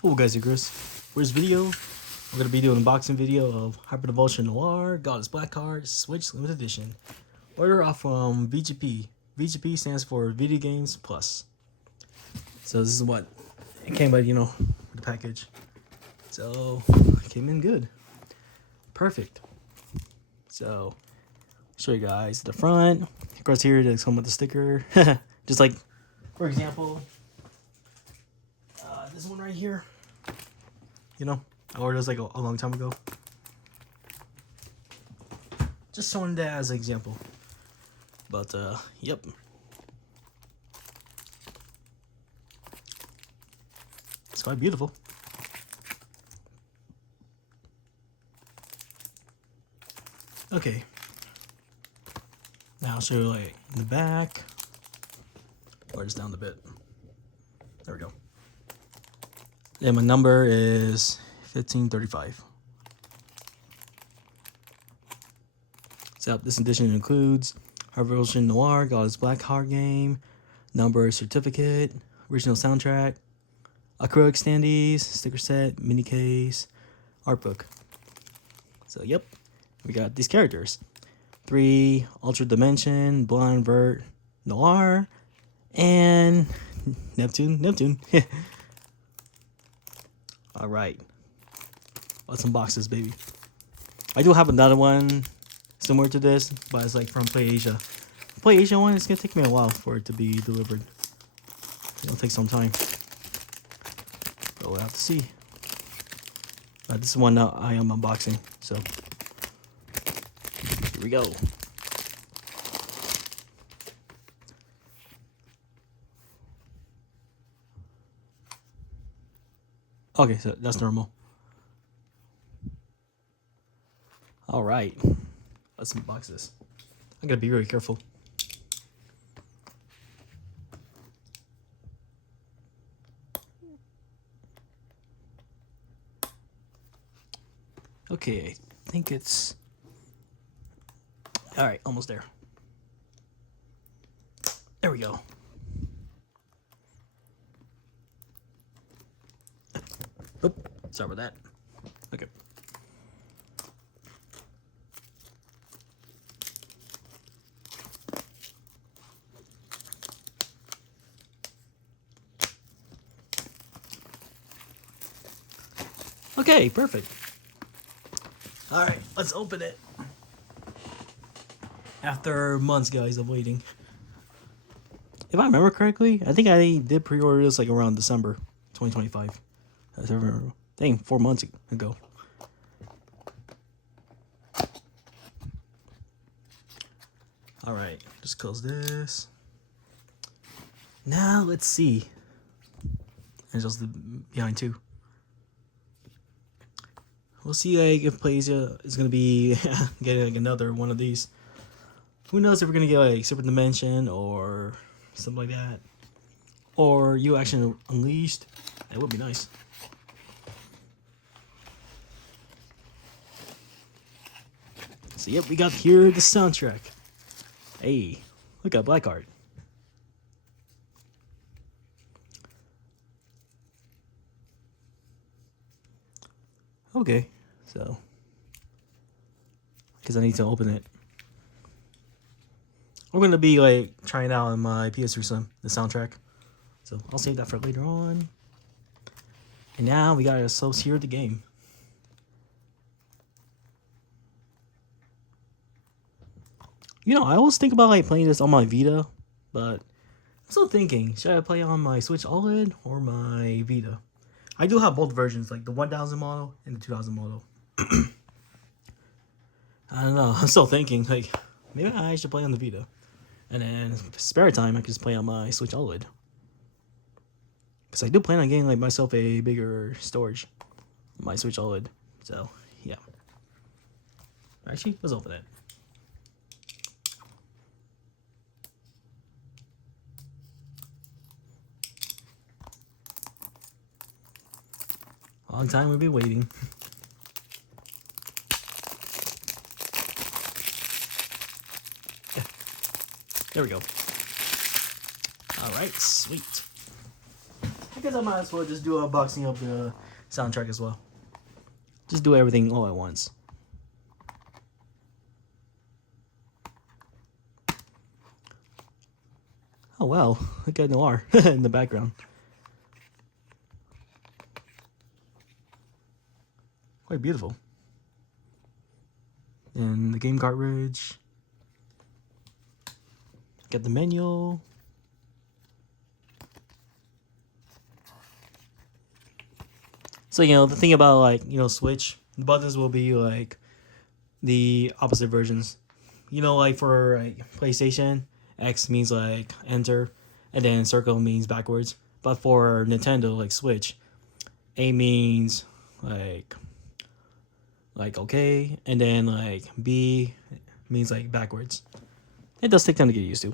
Hello guys, it's Chris. For this video, I'm going to be doing an unboxing video of Hyperdevotion Noire, Goddess Black Card, Switch Limited Edition. Order off from VGP. VGP stands for Video Games Plus. So this is what it came by, with the package. So it came in good. Perfect. So show you guys the front. Of course here it comes with the sticker. Just like, for example, this one right here. I ordered this like a long time ago. Just showing that as an example. But, yep. It's quite beautiful. Okay. Now I'll show you like the back. Or just down a bit. There we go. Yeah, my number is 1535. So this edition includes Hyperdevotion Noire, Goddess Black Card game, number certificate, original soundtrack, acrylic standees, sticker set, mini case, art book. So yep, we got these characters. 3 Ultra Dimension, Blind Vert, Noire, and Neptune. Alright. Let's unbox this baby. I do have another one similar to this, but it's like from PlayAsia. The PlayAsia one, it's gonna take me a while for it to be delivered. It'll take some time. But we'll have to see. But this is one that I am unboxing, so here we go. Okay, so that's normal. Alright. Let's unbox this. I gotta be very careful. Okay, I think it's... Alright, almost there. There we go. Oop, sorry about that. Okay. Okay, perfect. Alright, let's open it. After months, guys, of waiting. If I remember correctly, I think I did pre-order this like around December 2025. I remember. Dang, 4 months ago. Alright, just close this. Now, let's see. And just the behind too. We'll see like, if PlayAsia is going to be getting like another one of these. Who knows if we're going to get like Super Dimension or something like that. Or You Action Unleashed. That would be nice. So yep, we got here the soundtrack. Hey, look at Black Art. Okay, so because I need to open it. I'm gonna be like trying out on my PS3 Slim the soundtrack, so I'll save that for later on. And now we got ourselves here at the game. I always think about like playing this on my Vita, but I'm still thinking, should I play on my Switch OLED or my Vita? I do have both versions, like the 1000 model and the 2000 model. I don't know. I'm still thinking, like, maybe I should play on the Vita. And then, spare time, I can just play on my Switch OLED. Because I do plan on getting, like, myself a bigger storage. My Switch OLED. So, yeah. Actually, let's open it. Long time we've been waiting. There we go. Alright, sweet. I guess I might as well just do a unboxing of the soundtrack as well. Just do everything all at once. Oh wow, look at Noire in the background. Quite beautiful. And the game cartridge. Got the manual. So, you know, the thing about, like, you know, Switch, the buttons will be, like, the opposite versions. You know, like, for, like, PlayStation, X means, like, enter, and then circle means backwards. But for Nintendo, like, Switch, A means, like, okay, and then, like, B means, like, backwards. It does take time to get used to.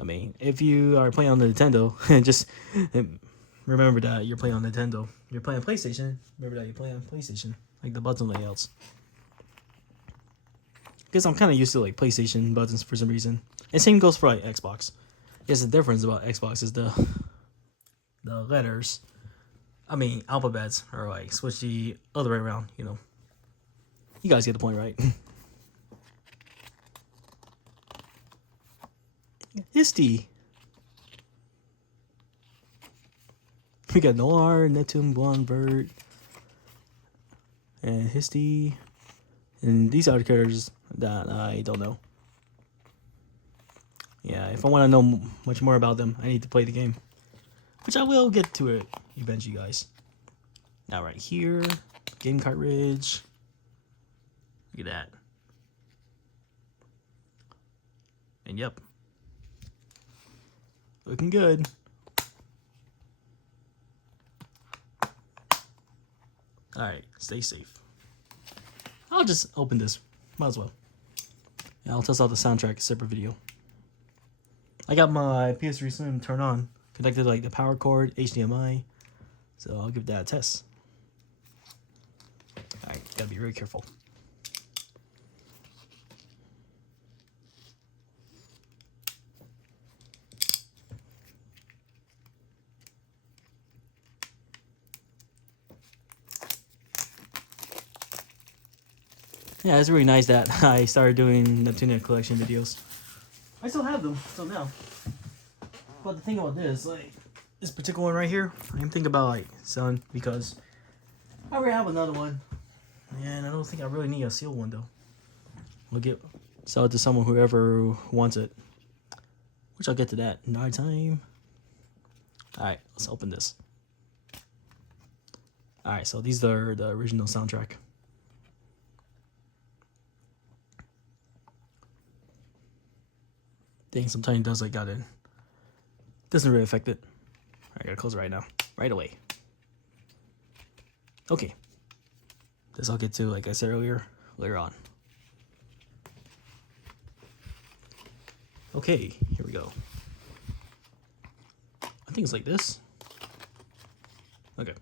I mean, if you are playing on the Nintendo, just remember that you're playing on Nintendo. You're playing PlayStation, remember that you're playing on PlayStation. Like the button layouts. Because I'm kind of used to like PlayStation buttons for some reason. And same goes for like Xbox. Yes, the difference about Xbox is the letters. I mean, alphabets are like switch the other way around, you know. You guys get the point, right? Histy. We got Noire, Neptune, Blonde, Bird, and Histy. And these are the characters that I don't know. Yeah, if I want to know much more about them, I need to play the game. Which I will get to it eventually, guys. Now right here, game cartridge. Look at that. And yep. Looking good. Alright, stay safe. I'll just open this. Might as well. Yeah, I'll test out the soundtrack, a separate video. I got my PS3 Slim turned on. Connected like the power cord, HDMI. So I'll give that a test. Alright, gotta be very careful. Yeah, it's really nice that I started doing Neptune collection videos. I still have them till now. But the thing about this, like, this particular one right here, I'm thinking about like selling because I already have another one. And I don't think I really need a sealed one though. We'll sell it to someone whoever wants it. Which I'll get to that another time. Alright, let's open this. Alright, so these are the original soundtrack. Dang, sometimes it does like got in. Doesn't really affect it. I gotta close it right now. Right away. Okay. This I'll get to, like I said earlier, later on. Okay, here we go. I think it's like this. Okay.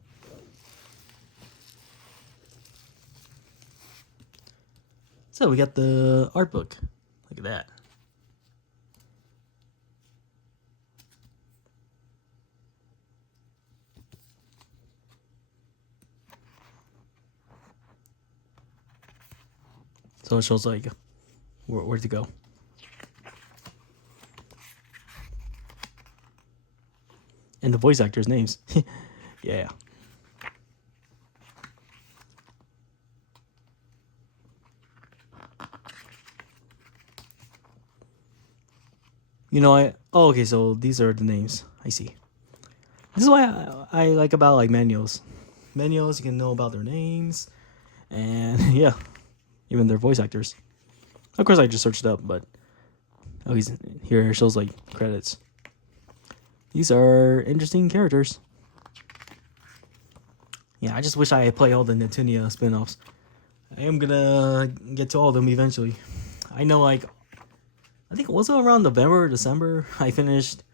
So we got the art book. Look at that. So it shows like where to go. And the voice actors' names. Yeah. You know, oh, okay, so these are the names. I see. This is why I like about like manuals. Manuals, you can know about their names. And yeah. Even their voice actors. Of course, I just searched it up, but oh, here it shows like credits. These are interesting characters. Yeah, I just wish I play all the Neptunia spin-offs. I am gonna get to all of them eventually. I know, like, I think it was around November or December I finished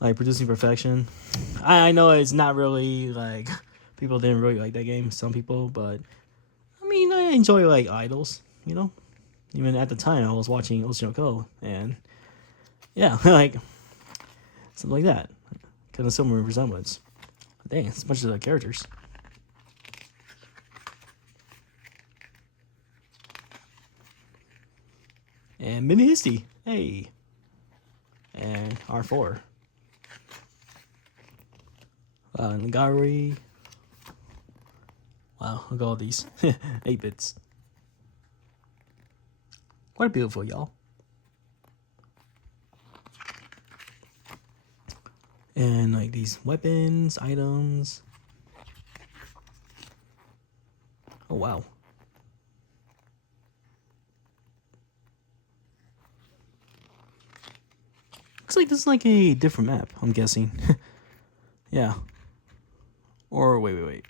like Producing Perfection. I know it's not really like people didn't really like that game. Some people, but I mean, I enjoy like idols, you know. Even at the time, I was watching Oshinoko, and yeah, like something like that, kind of similar resemblance. Dang, it's a bunch of the characters. And Mini Histy. Hey. And R4. And Gary. Wow, look at all these. 8 bits. Quite beautiful, y'all. And like these weapons, items. Oh, wow. Looks like this is like a different map, I'm guessing. Yeah. Or wait.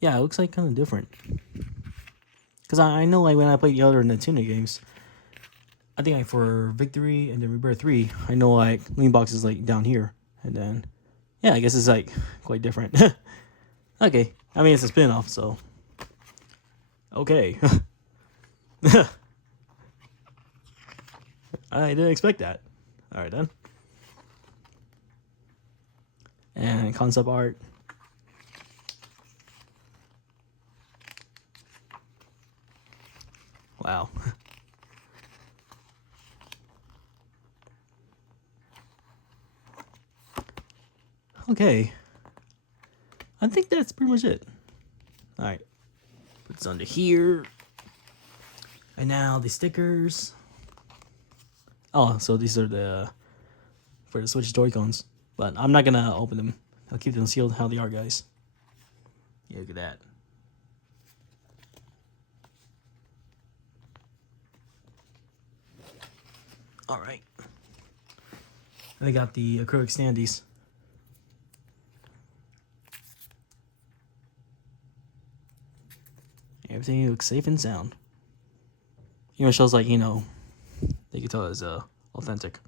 Yeah, it looks like kind of different. Because I know like when I played the other Nintendo games, I think like for Victory and then Rebirth 3, I know like Lean Box is like down here. And then, yeah, I guess it's like quite different. Okay. I mean, it's a spin-off, so. Okay. I didn't expect that. Alright then. And concept art. Wow. Okay. I think that's pretty much it. Alright. Put this under here. And now the stickers. Oh, so these are the for the Switch Joy-Cons. But I'm not gonna open them. I'll keep them sealed how they are, guys. Yeah, look at that. Alright. They got the acrylic standees. Everything looks safe and sound. Even shows like, you know, they can tell it's authentic.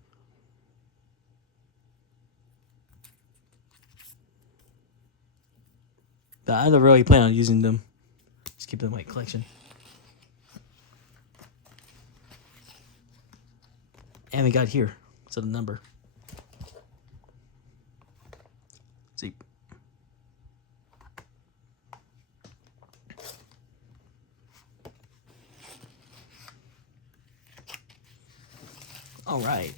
But I don't really plan on using them. Just keep them in my collection. And we got here. So the number. See. All right.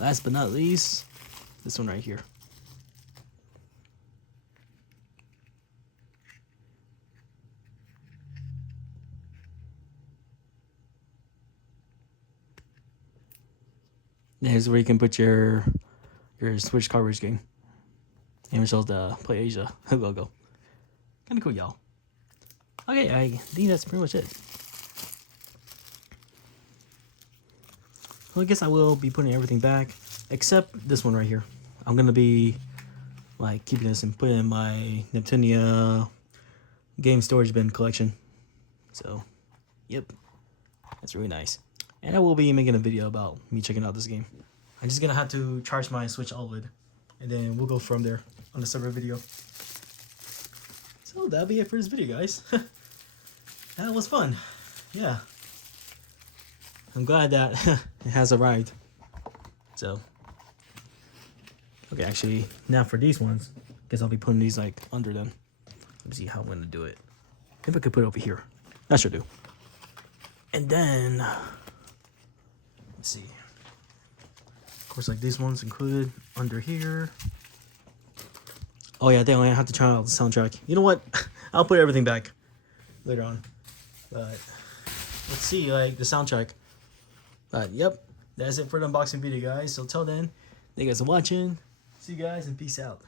Last but not least, this one right here. Here's where you can put your Switch cartridge game. And it shows the Play Asia logo. Kind of cool, y'all. Okay, I think that's pretty much it. Well, I guess I will be putting everything back, except this one right here. I'm gonna be like keeping this and putting it in my Neptunia game storage bin collection. So, yep, that's really nice. And I will be making a video about me checking out this game. I'm just gonna have to charge my Switch OLED, and then we'll go from there on the separate video. So that'll be it for this video, guys. That was fun. Yeah. I'm glad that it has arrived. So, okay, actually, now for these ones, guess I'll be putting these like under them. Let me see how I'm gonna do it. Maybe I could put it over here. That should do. And then, let's see. Of course, like these ones included under here. Oh yeah, I think I have to try out the soundtrack. You know what? I'll put everything back later on. But let's see, like the soundtrack. But yep, that's it for the unboxing video, guys. So till then, thank you guys for watching. See you guys and peace out.